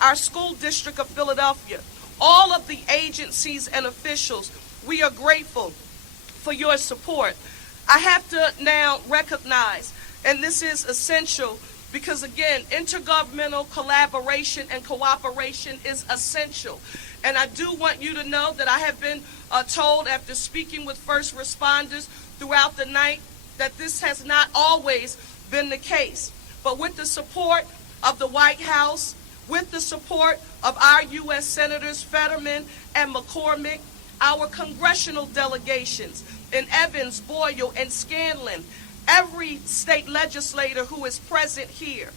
our school district of Philadelphia, all of the agencies and officials, we are grateful for your support. I have to now recognize, and this is essential because, again, intergovernmental collaboration and cooperation is essential. And I do want you to know that I have been told after speaking with first responders throughout the night that this has not always been the case. But with the support of the White House, with the support of our U.S. Senators Fetterman and McCormick, our congressional delegations in Evans, Boyle, and Scanlon, every state legislator who is present here,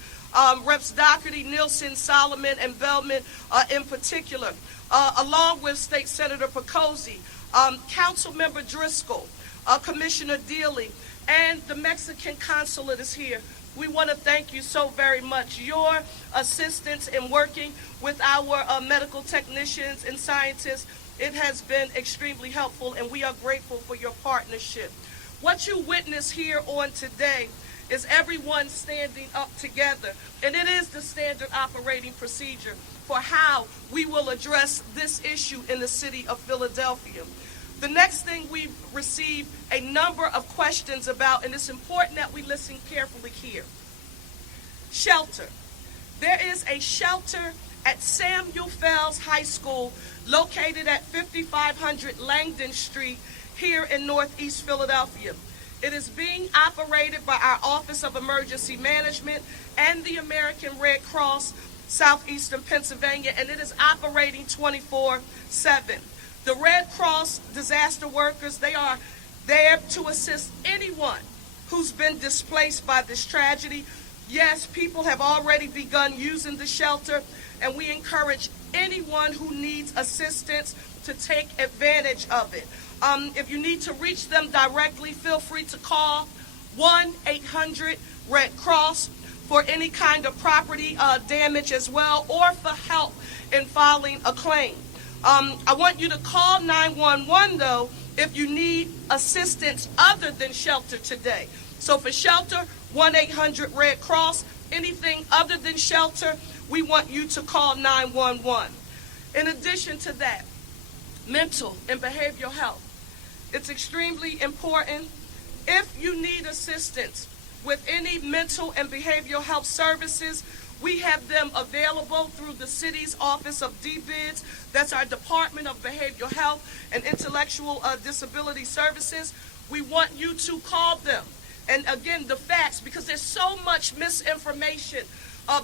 Reps. Doherty, Nielsen, Solomon, and Bellman in particular, along with State Senator Picozzi, Councilmember Driscoll, Commissioner Dealey, and the Mexican consulate is here. We want to thank you so very much. Your assistance in working with our medical technicians and scientists, it has been extremely helpful, and we are grateful for your partnership. What you witness here on today is everyone standing up together, and it is the standard operating procedure for how we will address this issue in the city of Philadelphia. The next thing we've received a number of questions about, and it's important that we listen carefully here. Shelter. There is a shelter at Samuel Fells High School located at 5500 Langdon Street here in Northeast Philadelphia. It is being operated by our Office of Emergency Management and the American Red Cross Southeastern Pennsylvania, and it is operating 24/7. The Red Cross disaster workers, they are there to assist anyone who's been displaced by this tragedy. Yes, people have already begun using the shelter, and we encourage anyone who needs assistance to take advantage of it. If you need to reach them directly, feel free to call 1-800-RED-CROSS for any kind of property damage as well, or for help in filing a claim. I want you to call 911, though, if you need assistance other than shelter today. So for shelter, 1-800-RED-CROSS. Anything other than shelter, we want you to call 911. In addition to that, mental and behavioral health. It's extremely important. If you need assistance with any mental and behavioral health services, we have them available through the city's Office of DBIDS. That's our Department of Behavioral Health and Intellectual Disability Services. We want you to call them. And again, the facts, because there's so much misinformation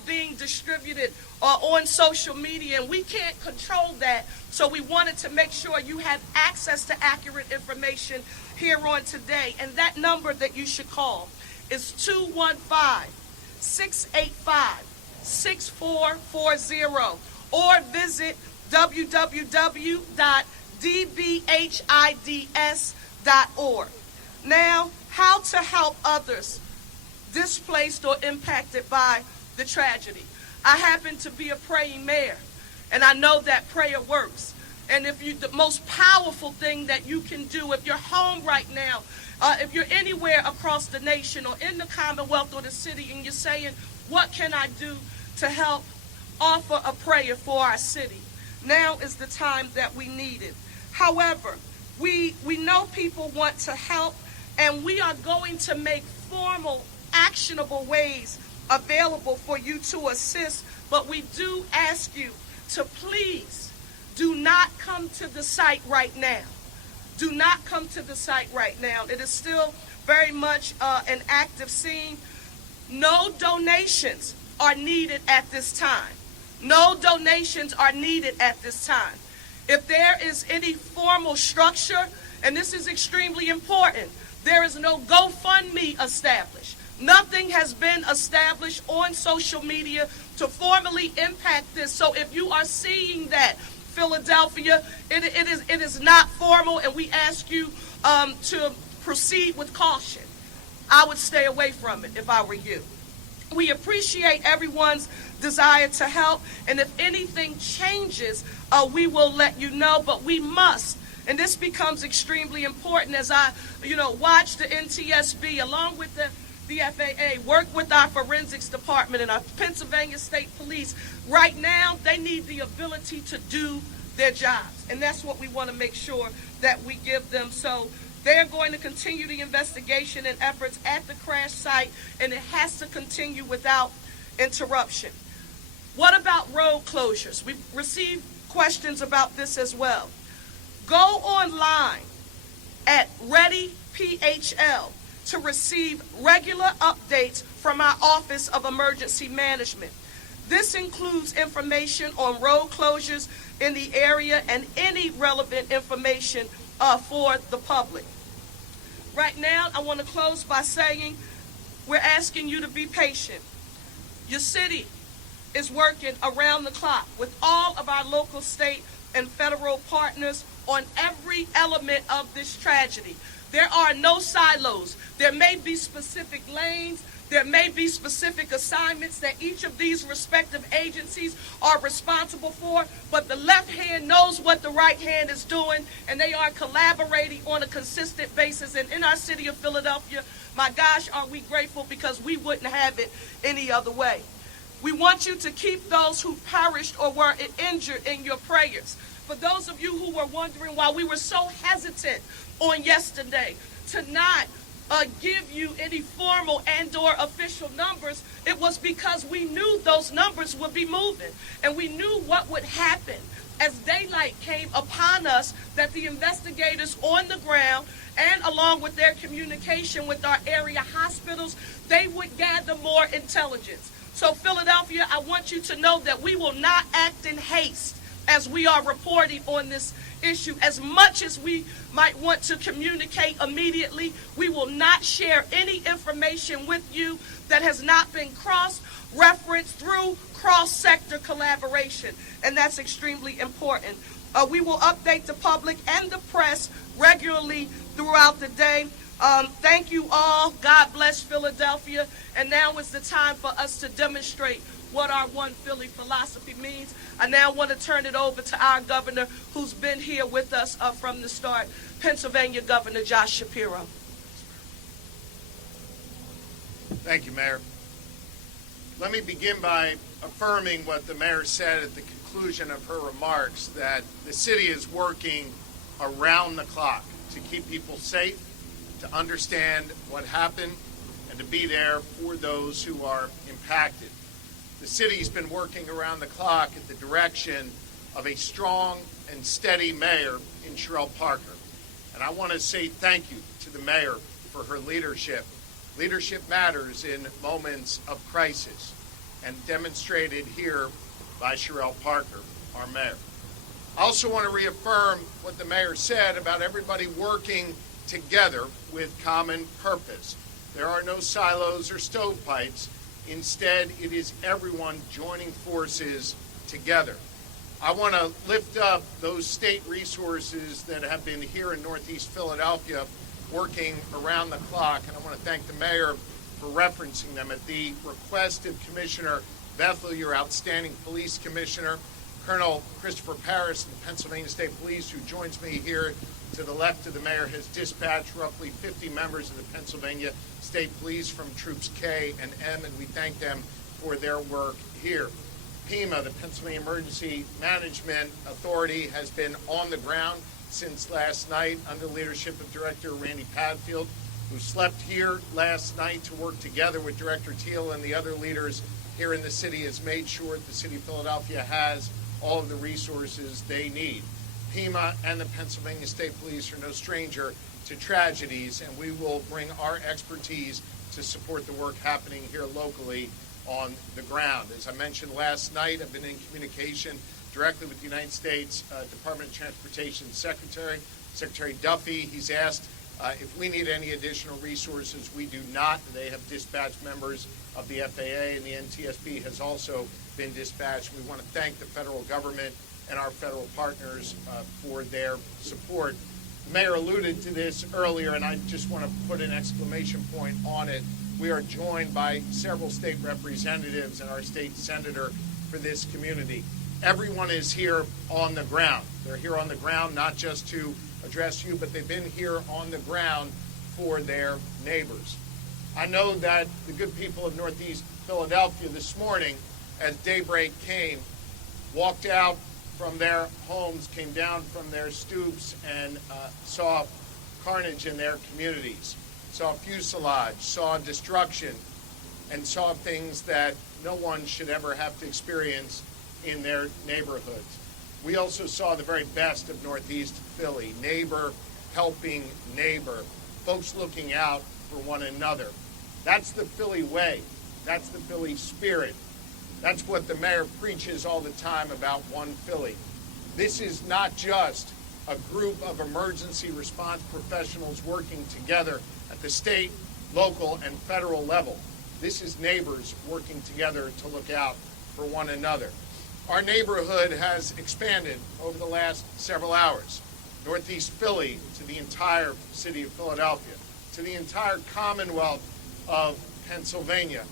being distributed on social media, and we can't control that. So we wanted to make sure you have access to accurate information here on today. And that number that you should call is 215-685-6440, or visit www.dbhids.org. Now, how to help others displaced or impacted by the tragedy. I happen to be a praying mayor, and I know that prayer works. And the most powerful thing that you can do, if you're home right now, if you're anywhere across the nation or in the Commonwealth or the city, and you're saying, what can I do to help offer a prayer for our city? Now is the time that we need it. However, we know people want to help, and we are going to make formal, actionable ways available for you to assist, but we do ask you to please do not come to the site right now. Do not come to the site right now. It is still very much an active scene. No donations are needed at this time. No donations are needed at this time. If there is any formal structure, and this is extremely important, there is no GoFundMe established. Nothing has been established on social media to formally impact this. So if you are seeing that, Philadelphia, it is not formal, and we ask you to proceed with caution. I would stay away from it if I were you. We appreciate everyone's desire to help, and if anything changes, we will let you know, but we must. And this becomes extremely important as I, watch the NTSB along with the the FAA, work with our forensics department and our Pennsylvania State Police. Right now, they need the ability to do their jobs, and that's what we want to make sure that we give them. So they're going to continue the investigation and efforts at the crash site, and it has to continue without interruption. What about road closures? We've received questions about this as well. Go online at ReadyPHL to receive regular updates from our Office of Emergency Management. This includes information on road closures in the area and any relevant information for the public. Right now, I want to close by saying we're asking you to be patient. Your city is working around the clock with all of our local, state, and federal partners on every element of this tragedy. There are no silos. There may be specific lanes. There may be specific assignments that each of these respective agencies are responsible for, but the left hand knows what the right hand is doing, and they are collaborating on a consistent basis. And in our city of Philadelphia, my gosh, are we grateful, because we wouldn't have it any other way. We want you to keep those who perished or were injured in your prayers. For those of you who were wondering why we were so hesitant on yesterday to not give you any formal and/or official numbers, it was because we knew those numbers would be moving, and we knew what would happen as daylight came upon us, that the investigators on the ground, and along with their communication with our area hospitals, they would gather more intelligence. So Philadelphia, I want you to know that we will not act in haste as we are reporting on this issue. As much as we might want to communicate immediately, we will not share any information with you that has not been cross-referenced through cross-sector collaboration, and that's extremely important. We will update the public and the press regularly throughout the day. Thank you all. God bless Philadelphia. And now is the time for us to demonstrate what our One Philly philosophy means. I now want to turn it over to our governor, who's been here with us from the start, Pennsylvania Governor Josh Shapiro. Thank you, Mayor. Let me begin by affirming what the mayor said at the conclusion of her remarks, that the city is working around the clock to keep people safe, to understand what happened, and to be there for those who are impacted. The city's been working around the clock at the direction of a strong and steady mayor in Cherelle Parker. And I want to say thank you to the mayor for her leadership. Leadership matters in moments of crisis, and demonstrated here by Cherelle Parker, our mayor. I also want to reaffirm what the mayor said about everybody working together with common purpose. There are no silos or stovepipes. Instead, it is everyone joining forces together. I want to lift up those state resources that have been here in Northeast Philadelphia working around the clock, and I want to thank the mayor for referencing them. At the request of Commissioner Bethel, your outstanding police commissioner, Colonel Christopher Paris of the Pennsylvania State Police, who joins me here to the left of the mayor, has dispatched roughly 50 members of the Pennsylvania State Police from Troops K and M, and we thank them for their work here. PEMA, the Pennsylvania Emergency Management Authority, has been on the ground since last night under the leadership of Director Randy Padfield, who slept here last night to work together with Director Teal and the other leaders here in the city, has made sure the city of Philadelphia has all of the resources they need. PEMA and the Pennsylvania State Police are no stranger to tragedies, and we will bring our expertise to support the work happening here locally on the ground. As I mentioned last night, I've been in communication directly with the United States Department of Transportation Secretary Duffy. He's asked if we need any additional resources. We do not. They have dispatched members of the FAA, and the NTSB has also been dispatched. We want to thank the federal government and our federal partners for their support. The mayor alluded to this earlier, and I just want to put an exclamation point on it. We are joined by several state representatives and our state senator for this community. Everyone is here on the ground. They're here on the ground not just to address you, but they've been here on the ground for their neighbors. I know that the good people of Northeast Philadelphia this morning, as daybreak came, walked out from their homes, came down from their stoops, and saw carnage in their communities, saw fuselage, saw destruction, and saw things that no one should ever have to experience in their neighborhoods. We also saw the very best of Northeast Philly, neighbor helping neighbor, folks looking out for one another. That's the Philly way. That's the Philly spirit. That's what the mayor preaches all the time about One Philly. This is not just a group of emergency response professionals working together at the state, local, and federal level. This is neighbors working together to look out for one another. Our neighborhood has expanded over the last several hours. Northeast Philly to the entire city of Philadelphia, to the entire Commonwealth of Pennsylvania,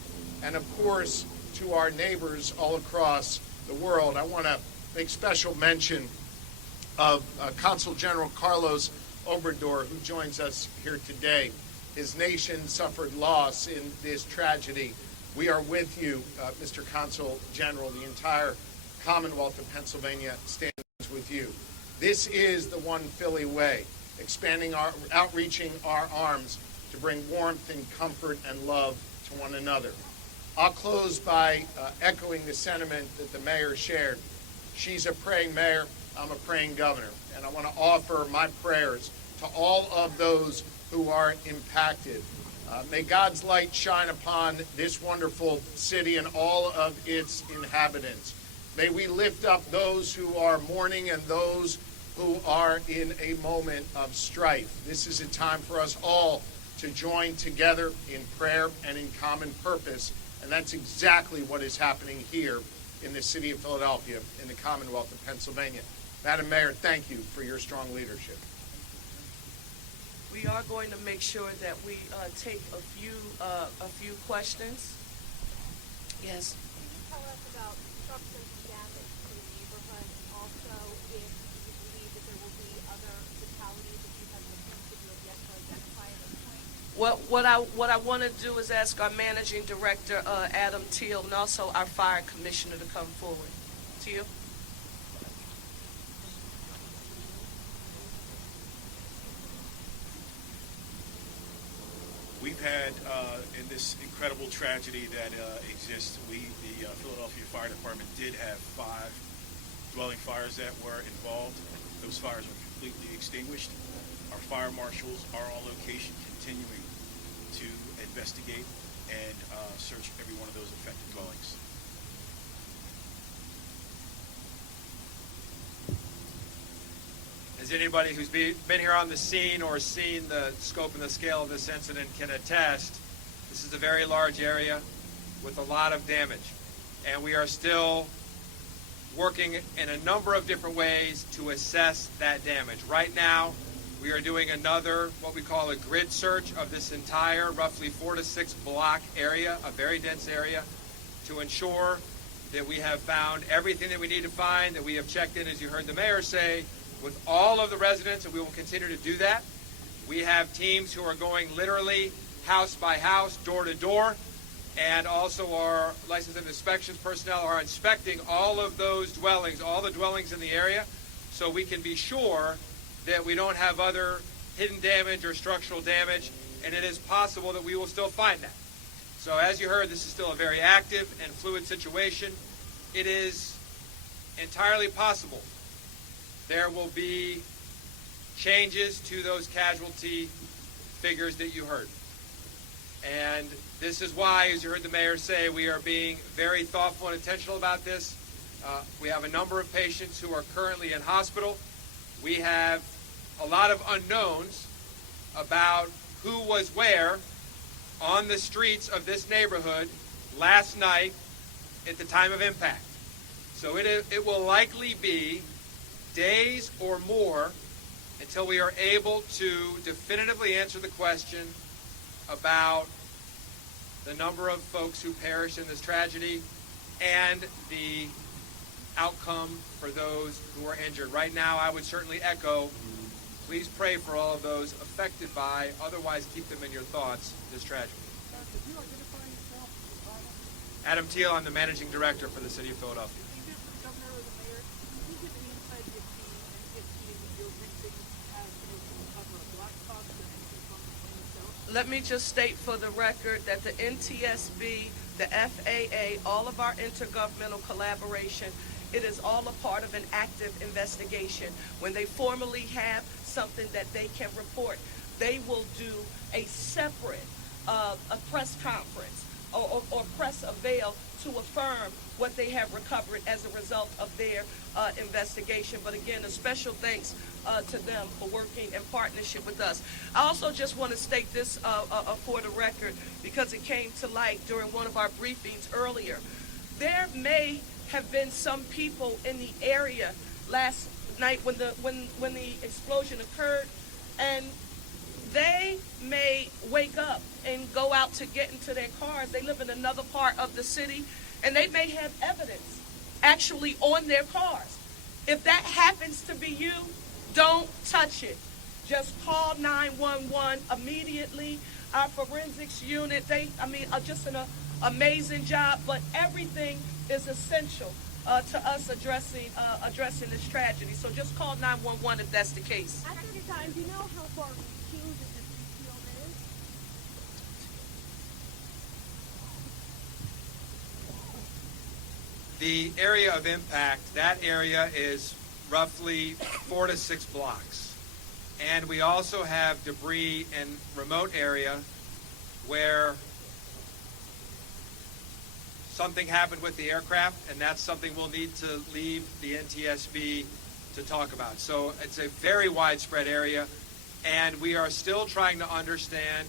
and of course to our neighbors all across the world. I want to make special mention of Consul General Carlos Obrador, who joins us here today. His nation suffered loss in this tragedy. We are with you, Mr. Consul General. The entire Commonwealth of Pennsylvania stands with you. This is the One Philly way, outreaching our arms to bring warmth and comfort and love to one another. I'll close by echoing the sentiment that the mayor shared. She's a praying mayor, I'm a praying governor, and I want to offer my prayers to all of those who are impacted. May God's light shine upon this wonderful city and all of its inhabitants. May we lift up those who are mourning and those who are in a moment of strife. This is a time for us all to join together in prayer and in common purpose, and that's exactly what is happening here in the city of Philadelphia, in the Commonwealth of Pennsylvania. Madam Mayor, thank you for your strong leadership. We are going to make sure that we take a few questions. Yes. Can you tell us about structural damage to the neighborhood? Also, if you believe that there will be other fatalities that you have looked into have yet to identify at this point? What I want to do is ask our managing director, Adam Teal, and also our fire commissioner to come forward. Teal? We've had, in this incredible tragedy that exists, the Philadelphia Fire Department did have 5 dwelling fires that were involved. Those fires were completely extinguished. Our fire marshals are on location continuing to investigate and search every one of those affected dwellings. As anybody who's been here on the scene or seen the scope and the scale of this incident can attest, this is a very large area with a lot of damage. And we are still working in a number of different ways to assess that damage. Right now, we are doing another, what we call a grid search of this entire roughly 4 to 6 block area, a very dense area, to ensure that we have found everything that we need to find, that we have checked in, as you heard the mayor say, with all of the residents, and we will continue to do that. We have teams who are going literally house by house, door to door, and also our license and inspections personnel are inspecting all of those dwellings, all the dwellings in the area, so we can be sure that we don't have other hidden damage or structural damage, and it is possible that we will still find that. So as you heard, this is still a very active and fluid situation. It is entirely possible there will be changes to those casualty figures that you heard. And this is why, as you heard the mayor say, we are being very thoughtful and intentional about this. We have a number of patients who are currently in hospital. We have a lot of unknowns about who was where on the streets of this neighborhood last night at the time of impact. So it will likely be days or more until we are able to definitively answer the question about the number of folks who perished in this tragedy and the outcome for those who are injured. Right now, I would certainly echo, please pray for all of those affected by, otherwise keep them in your thoughts, this tragedy. Could you identify yourself? Adam Thiel, I'm the managing director for the city of Philadelphia. Either for the governor or the mayor, can you give any insight into the NTSB that your precinct has been able to recover a black box or anything from itself? Let me just state for the record that the NTSB, the FAA, all of our intergovernmental collaboration, it is all a part of an active investigation. When they formally have something that they can report, they will do a separate a press conference or press avail to affirm what they have recovered as a result of their investigation. But again, a special thanks to them for working in partnership with us. I also just want to state this for the record, because it came to light during one of our briefings earlier. There may have been some people in the area last night when the explosion occurred, and they may wake up and go out to get into their cars. They live in another part of the city, and they may have evidence actually on their cars. If that happens to be you, don't touch it. Just call 911 immediately. Our forensics unit, are just an amazing job, but everything is essential to us addressing this tragedy. So just call 911 if that's the case. At this time, do you know how far reaching the debris field is? The area of impact, that area is roughly 4 to 6 blocks. And we also have debris in remote area where something happened with the aircraft, and that's something we'll need to leave the NTSB to talk about. So it's a very widespread area, and we are still trying to understand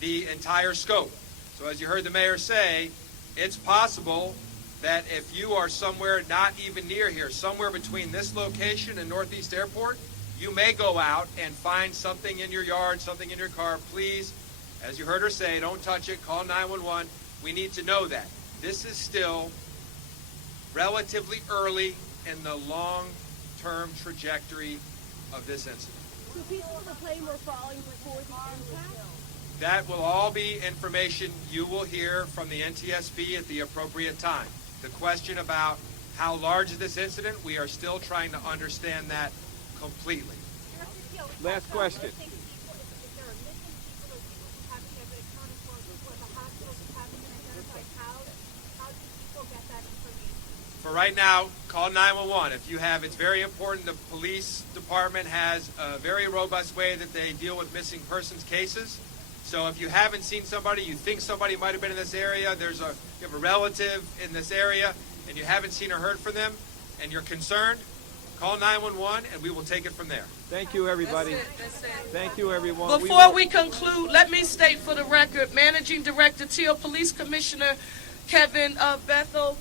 the entire scope. So as you heard the mayor say, it's possible that if you are somewhere not even near here, somewhere between this location and Northeast Airport, you may go out and find something in your yard, something in your car. Please, as you heard her say, don't touch it. Call 911. We need to know that. This is still relatively early in the long-term trajectory of this incident. So pieces of the plane were falling before the impact? That will all be information you will hear from the NTSB at the appropriate time. The question about how large is this incident, we are still trying to understand that completely. Last question. If there are missing people or people who haven't yet been accounted for, or the hospitals haven't been identified, how do people get that information? For right now, call 911. If you have, it's very important. The police department has a very robust way that they deal with missing persons cases. So if you haven't seen somebody, you think somebody might have been in this area, you have a relative in this area, and you haven't seen or heard from them, and you're concerned, call 911, and we will take it from there. Thank you, everybody. That's it. Thank you, everyone. Before we conclude, let me state for the record, Managing Director Teal, Police Commissioner Kevin Bethel,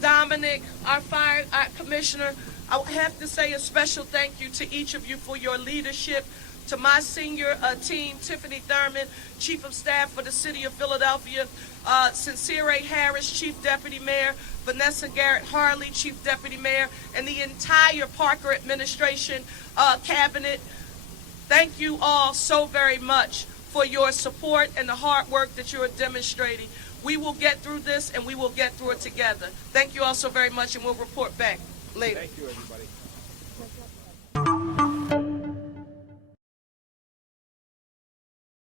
Dominic, our Fire Commissioner, I have to say a special thank you to each of you for your leadership. To my senior team, Tiffany Thurman, Chief of Staff for the City of Philadelphia, Sincere A. Harris, Chief Deputy Mayor, Vanessa Garrett Harley, Chief Deputy Mayor, and the entire Parker administration, cabinet. Thank you all so very much for your support and the hard work that you are demonstrating. We will get through this, and we will get through it together. Thank you all so very much, and we'll report back later. Thank you, everybody.